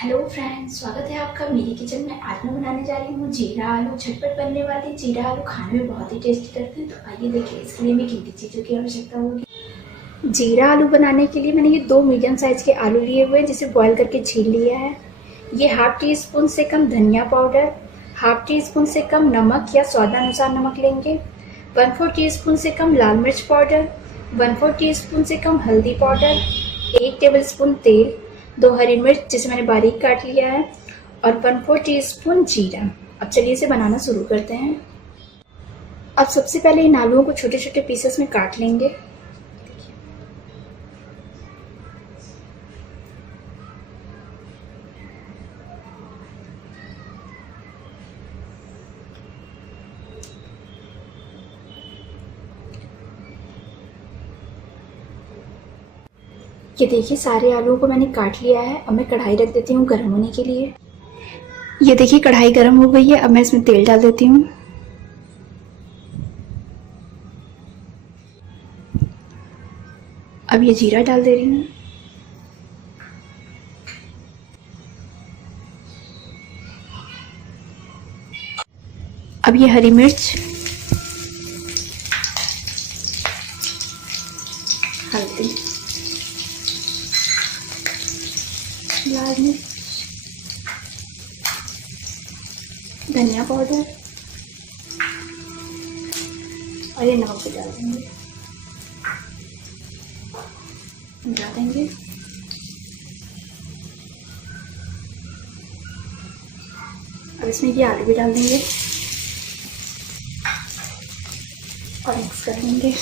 Hello friends, स्वागत है आपका मेरी किचन में। आज मैं बनाने जा रही हूँ जीरा आलू। झटपट बनने वाले जीरा आलू खाने में बहुत ही टेस्टी लगते हैं। तो आइए देखिए इसके लिए हमें किन किन चीज़ों की आवश्यकता होगी। जीरा आलू बनाने के लिए मैंने ये 2 मीडियम साइज के आलू लिए हुए हैं, जिसे बॉईल करके छील लिया है। ये हाफ टी स्पून से कम धनिया पाउडर, हाफ टी स्पून से कम नमक या स्वादानुसार नमक लेंगे, 1/4 टी स्पून से कम लाल मिर्च पाउडर, 1/4 टी स्पून से कम हल्दी पाउडर, 1 टेबल स्पून तेल, 2 हरी मिर्च जिसे मैंने बारीक काट लिया है, और 1/4 टीस्पून जीरा। अब चलिए इसे बनाना शुरू करते हैं। अब सबसे पहले इन आलूओं को छोटे छोटे पीसेस में काट लेंगे। ये देखिए सारे आलूओं को मैंने काट लिया है। अब मैं कढ़ाई रख देती हूँ गर्म होने के लिए। ये देखिए कढ़ाई गर्म हो गई है। अब मैं इसमें तेल डाल देती हूँ। अब ये जीरा डाल दे रही हूँ। अब ये हरी मिर्च, हल्दी, लाल मिर्च, धनिया पाउडर और ये नमक भी डाल देंगे। मिला देंगे। अब इसमें ये आलू भी डाल देंगे और मिक्स कर देंगे।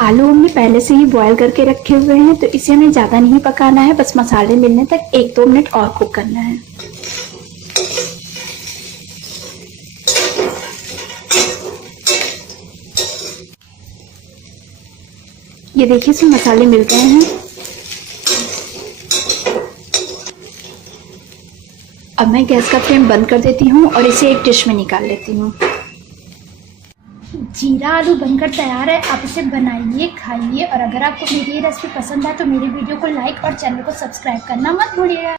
आलू हमने पहले से ही बॉईल करके रखे हुए हैं, तो इसे हमें ज़्यादा नहीं पकाना है, बस मसाले मिलने तक 1-2 मिनट और कुक करना है। ये देखिए इसमें मसाले मिल गए हैं। अब मैं गैस का फ्लेम बंद कर देती हूँ और इसे एक डिश में निकाल लेती हूँ। जीरा आलू बनकर तैयार है। आप इसे बनाइए, खाइए, और अगर आपको मेरी ये रेसिपी पसंद आए तो मेरी वीडियो को लाइक और चैनल को सब्सक्राइब करना मत भूलिएगा।